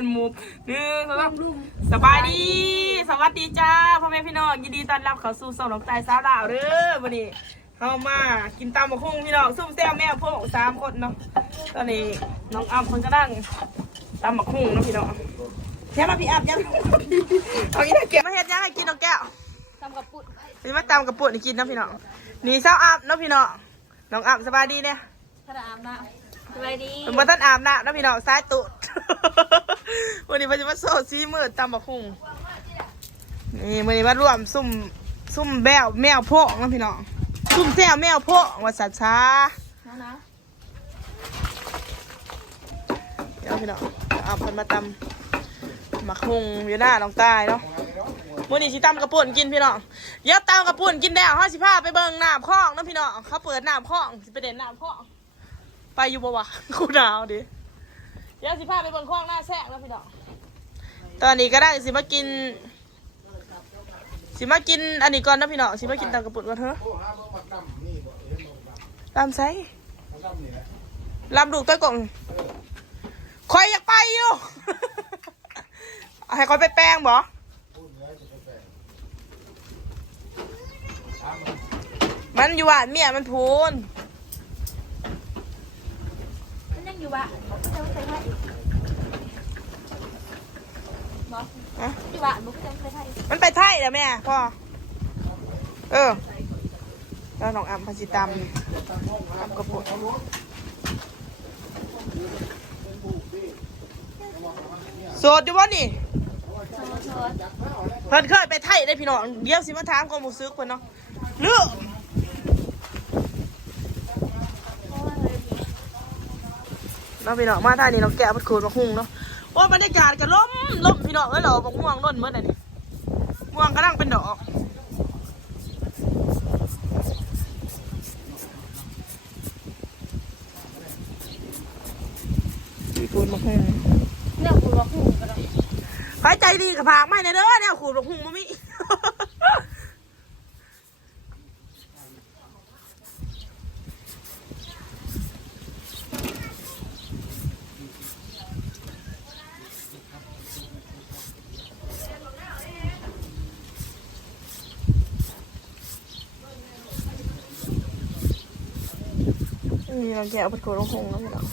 เป็นมุกสบายดีสวัสดีจ้าพ่อแม่พี่น้องยินดีต้อนรับเข้าสู่ช่องน้องตายสาวดาวเด้อวันนี้เข้ามากินตำมะคุ้งพี่น้องซุ่มแซวแม่พวก3 คนเนาะตอนนี้น้องอ้ำคนก็นั่งตำมะคุ้งเนาะพี่น้องแค่มาพี่อ้ำยังเอาอีกเก็บมาเฮ็ดยังให้กินน้องแก้วตำกระปุกนี่มาตำกระปุกนี่กินนะพี่น้องนี่เช้าอ้ำเนาะพี่น้องน้องอ้ำสบายดีเนี่ยถ้าอาบน้ำสบายดีเป็นวันท่านอาบน้ำนะพี่น้องซ้ายตุดวันนี้พอจะมาโซ่ซีมืดตำมะคุ้งนี่วันนี้มาร่วมซุ่มแมวโพกนะพี่น้องซุ่มแซวแมวโพกว่าสัตว์ช้านะเดี๋ยวพี่น้องเอาคนมาตำมะคุ้งอยู่หน้าน้องตายเนาะวันนี้ชิตำกระปุ่นกินพี่น้องเดี๋ยวตำกระปุ่นกินแล้ว55ไปเบิ่งน้ำคลองนะพี่น้องเขาเปิดน้ำคลองไปเด่นน้ำคลองไปอยู่บ่วะกูหนาวดิเดี๋ยว15ไปเบิ่งคลองหน้าแซกนะพี่น้องตอนนี้ก็ได้สิมากินอันนี้ก่อนนะพี่น้องสิมากินตำกระปุ่นก่อนเถอะลำไซลำดูกต้อยกล่องคอยอยากไปอยู่ให้คอยไปแปลงบ่มันอยู่บ้านเมียมันพูนมันยังอยู่บ้านเขาจะไม่ใช่ไทยอยู่บ้านมันก็จะไม่ใช่ไทยมันไปไทยแล้วแม่พ่อแล้วน้องอ้ำพาสิตำกระปุกโสดอยู่บ่นี่เพิ่นเคยไปไทยได้พี่น้องเดี๋ยวสิมาถามความรู้สึกเพิ่นเนาะเลือกเราพี่น้องมาไทยนี่เราแกะพัดคูนมาหุ้งเนาะโอ้บรรยากาศก็ล้มพี่น้องเราบอกม่วงล้นเมื่อไหร่นี่ม่วงกำลังเป็นดอกขูดมะฮุ่งเนี่ยขูดมะฮุ่งก็ได้ใครใจดีกับผากไม่เนี่ยเด้อเนี่ยขูดมะฮุ่งมามินี่เราแกะเอาไปขูดมะฮุ่งแล้วพี่น้อง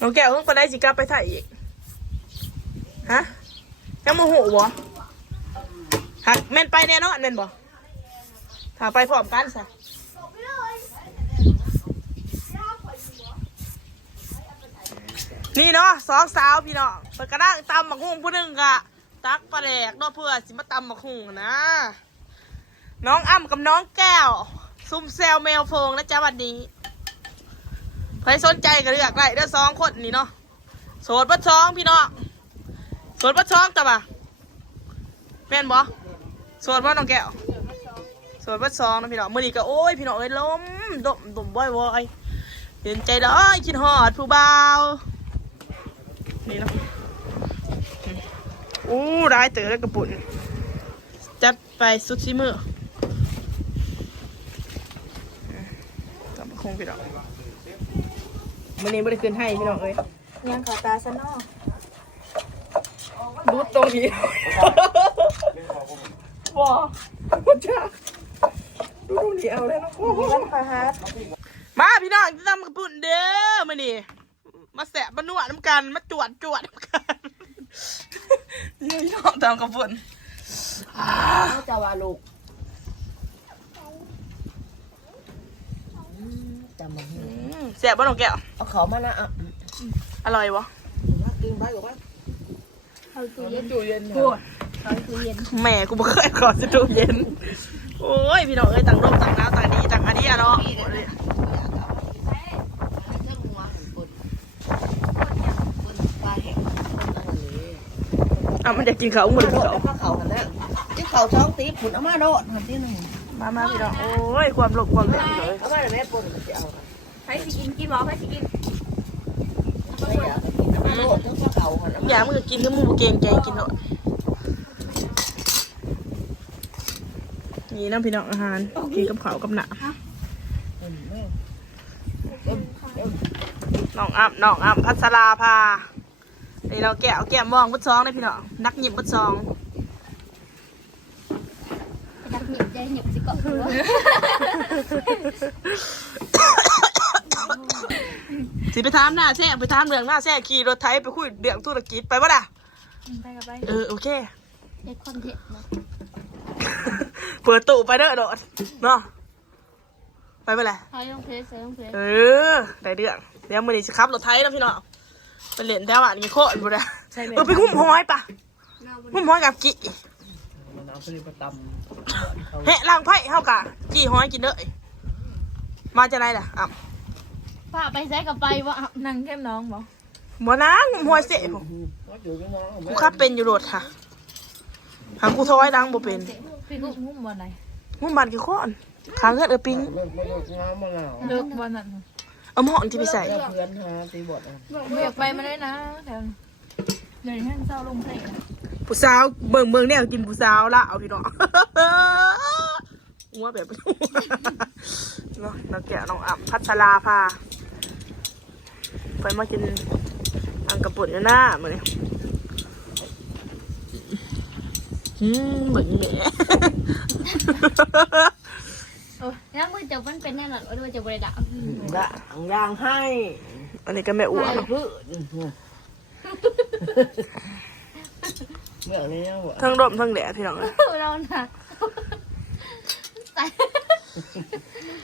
น้องแก้วเพิ่งไปได้สิกลับไปถ่ายอีกฮะยังโมโหบ่หักแม่นไปแน่นอนแม่นบ่ถ้าไปพร้อมกันซะนี่เนาะ2 สาวพี่น้องเปิดกระด้างตำหมักหุ่งผู้หนึ่งกะตักปลาแดกเนาะเพื่อสิมาตำหมักหุ่งนะน้องอ้ำกับน้องแก้วซุ่มแซวแมวโฟงนะจ๊ะวันนี้ใครสนใจก็เลือกได้เด้อ2 คนนี่เนาะโสดปัด2พี่น้องโสดปัด2จ้ะป่ะแม่นบ่โสดบ่น้องแก้วโสดปัด2นะพี่น้องมื้อนี้ก็โอ้ยพี่น้องเอ้ยล้มบ่อยเห็นใจด้อยคิดฮอดผู้บ่าวนี่เนาะได้เต๋อแล้วกระปุ่นจัดไปสุดซิมือตำคงพี่น้องวันนี้ไม่ได้คืนให้พี่น้องเอ้ยยังขาตาซะนอดูตรงนี้ว้าจ้าดูตรงนี้เอาเลยนะมาพี่น้องทำกระปุ่นเด้อมานี่มาแสะมาหนวดน้ำกันมาจวดน้ำกันนี่พี่น้องทำกระปุ่นจะว่าลูกแสบบ้านของแกเอาเขามาละอร่อยวะกินไปหรือว่าเขาตู้เย็นพูดเขาตู้เย็นแม่กูไม่เคยขอตู้เย็นโอ้ยพี่น้องเอ้ยต่างโลกต่างดาวต่างดีต่างอันนี้อะเนาะมันจะกินเขาหมดเลยเขาหันแล้วจิ้มเขาช้องตีผุนเอามาโดดหันที่หนึ่งมาพี่น้องโอ้ยความหลบความเหลือเลยเอามาเลยแม่ปนจะเอาใครสิกินหมอใครสิกินอย่ามือกินก็มือเก่งใจกินหน่อยนี่น้ำพี่น้องอาหารกินกับข้าวกับหนา น้องอ้ำพัชราภานี่เราแก้มมองบุดซองเลยพี่น้องนักหยิบบุดซอง นักหยิบใจหยิบสิเกาะหัว สิไปถามหน้าแซ่ไปถามเรื่องหน้าแซ่ขี่รถไถไปคุยเรื่องธุรกิจไปบ่ล่ะ ไปกับไป โอเค เด็กคนเด็กเนาะ เปิดตู้ไปเด้อโดดเนาะไปบ่ล่ะ ใส่ลงเพลใส่ลงเพล ได้เรื่องเดี๋ยวมื้อนี้สิขับรถไถแล้วพี่น้องไปเล่นแถวบ้านมีโคตรบ่ได้ไปหุ้มหอยปะหุ้มหอยกับกี่ มันเอาไปประต เฮ้ล้างไผ่เฮากะกี่หอยกินเด้อมาจะไรล่ะอ่ะ ป้าไปใส่กับไปวะนั่งแก้มน้องบ่ บ่นางหุ้มหอยเสะ ำก็อยู่กับน้อง กูขับเป็นอยู่โดดค่ะหางกูถอยล้างบ่เป็น พี่ลูกงุ้มบ่ไหน หุ้มบานกี่ข้อนค้างเงินปิ้ง มันงามมาแล้ว เลิกบ่นั่น เอาหม้อที่ไปใส่ เพื่อนหาตีบอด ไม่อยากไปมาได้นะแต่เดี๋ยวให้เศร้าลงเพล ผู้สาวเบิ่งเนี่ยกินผู้สาวละเอาพี่น้องหัวแบบเนาะน้องแก้วน้องอ่ำพัชราภาไปมากินอังกระปุกอยู่หน้ามื้อนี้เหมือนแม่ โอ้ยแล้วมือจะมันเป็นแน่นอนว่าจะบริดา ย่างให้ อันนี้ก็แม่อ้วน พืชเมื่อนี้วะ ทั้งลมทั้งแดดพี่น้อง เราน่ะใส่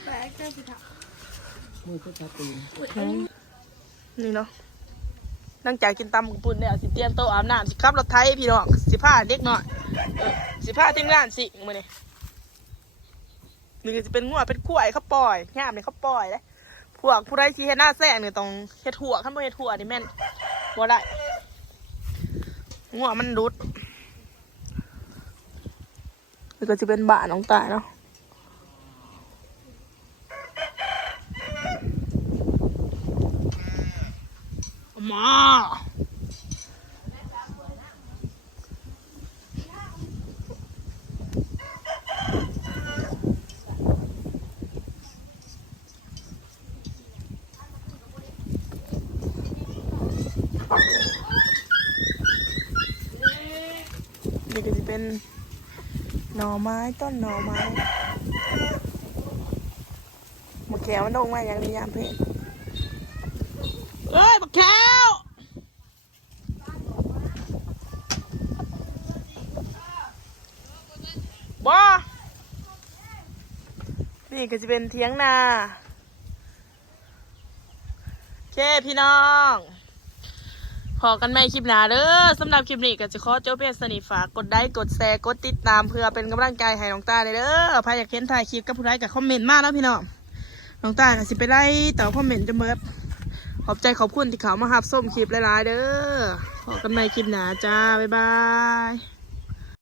แปลกแค่สิค่ะ มือก็จะตีน นี่เนาะนั่งจากกินตำกับปุ่นเนี่ยสิเตรียมโต๊ะอาบน้ำสิขับรถไถพี่น้องสิผ้าเด็กหน่อยสิผ้าทีมงานสิมื้อนี้นี่ก็จะเป็นงัวเป็นกล้วยเขาปล่อยย่ามนี่เขาปล่อยเลยพวกผู้ใดที่เฮ็ดหน้าแซงเนี่ยต้องเฮ็ดหัวขั้นบ่เฮ็ดหัวนี่แม่นบ่ได้งัวมันรุดนี่ก็จะเป็นบ้านน้องตายเนาะมานี่ก็จะเป็นหน่อไม้ต้นหน่อไม้มะแขวมันลงมาอย่างนี้ยามเพลเอ้ยมะแขวบ่นี่ก็จะเป็นเทียงนาโอเคพี่น้องพอกันไหมคลิปหน้าเด้อสำหรับคลิปนี้ก็จะขอจบเพียงสนิทฝากกดไลค์กดแชร์กดติดตามเพื่อเป็นกำลังใจให้น้องตาเด้อใครอยากเห็นถ่ายคลิปกับผู้ใดก็คอมเมนต์มาแล้วพี่น้องน้องตาก็สิไปไล่ต่อคอมเมนต์จะเมิดขอบใจขอบคุณที่เขามาหับส้มคลิปหลายๆเด้อพอกันไหมคลิปหน้าจ้าบ๊ายบาย